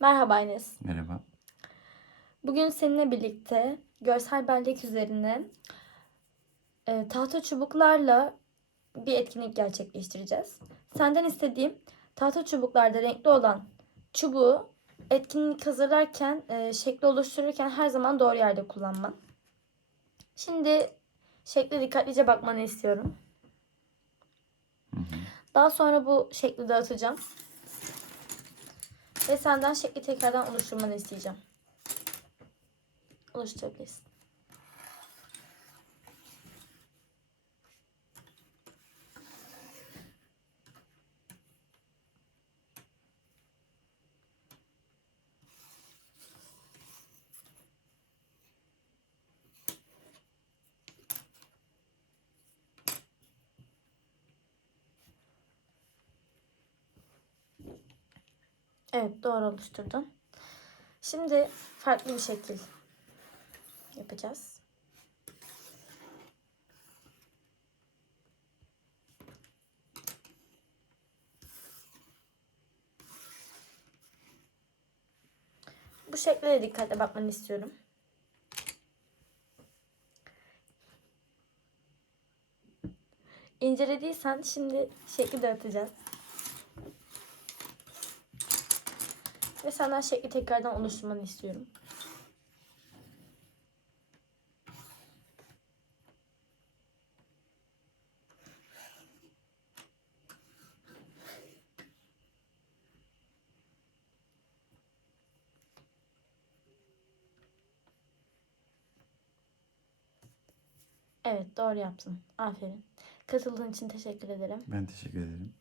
Merhaba Enes. Merhaba. Bugün seninle birlikte görsel bellek üzerine e, tahta çubuklarla bir etkinlik gerçekleştireceğiz. Senden istediğim tahta çubuklarda renkli olan çubuğu etkinlik hazırlarken, e, şekli oluştururken her zaman doğru yerde kullanman. Şimdi şekle dikkatlice bakmanı istiyorum. Daha sonra bu şekli dağıtacağım. Ve senden şekli tekrardan oluşturmanı isteyeceğim. Oluşturabilirsin. Evet doğru oluşturdun. Şimdi farklı bir şekil yapacağız. Bu şekle de dikkatle bakmanı istiyorum. İncelediysen şimdi şekli dağıtacağız. Ve senden şekli tekrardan oluşturmanı istiyorum. Evet doğru yaptın. Aferin. Katıldığın için teşekkür ederim. Ben teşekkür ederim.